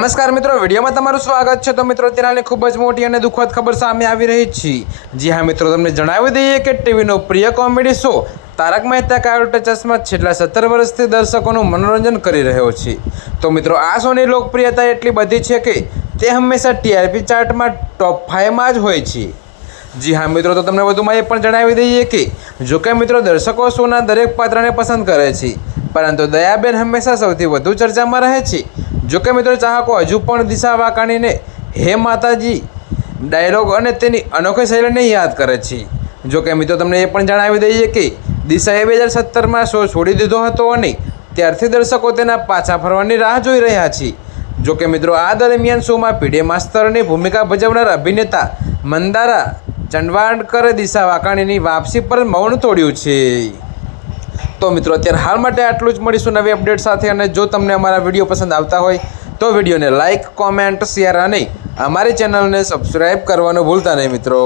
નમસ્કાર મિત્રો, વિડીયોમાં તમારું સ્વાગત છે। તો મિત્રો, અત્યારે ખૂબ જ મોટી અને દુઃખદ ખબર સામે આવી રહી છે। જી હા મિત્રો, તમને જણાવી દઈએ કે ટીવીનો પ્રિય કોમેડી શો તારક મહેતા કા ઉલ્ટા ચશ્મા છેલ્લા 17 વર્ષથી દર્શકોનું મનોરંજન કરી રહ્યો છે। તો મિત્રો, આ શોની લોકપ્રિયતા એટલી બધી છે કે તે હંમેશા ટીઆરપી ચાર્ટમાં ટોપ 5માં જ હોય છે। જી હા મિત્રો, તો તમને વધુમાં એ પણ જણાવી દઈએ કે જોકે મિત્રો દર્શકો શોના દરેક પાત્રને પસંદ કરે છે, પરંતુ દયાબેન હંમેશા સૌથી વધુ ચર્ચામાં રહે છે। જોકે મિત્રો, ચાહકો હજુ પણ દિશા વાકાણીને હે માતાજી ડાયલોગ અને તેની અનોખી શૈલીને યાદ કરે છે। જોકે મિત્રો, તમને એ પણ જણાવી દઈએ કે દિશાએ 2017માં શો છોડી દીધો હતો અને ત્યારથી દર્શકો તેના પાછા ફરવાની રાહ જોઈ રહ્યા છે। જોકે મિત્રો, આ દરમિયાન શોમાં પીડે માસ્તરની ભૂમિકા ભજવનાર અભિનેતા મંદારા ચંડવાણકરે દિશા વાકાણીની વાપસી પર મૌન તોડ્યું છે। તો મિત્રો, અત્યારે હાલ માટે આટલું જ। મળીશું નવી અપડેટ સાથે। અને જો તમને અમારા વિડીયો પસંદ આવતા હોય તો વિડીયોને લાઇક, કોમેન્ટ, શેર અને અમારી ચેનલને સબસ્ક્રાઈબ કરવાનું ભૂલતા નહીં મિત્રો।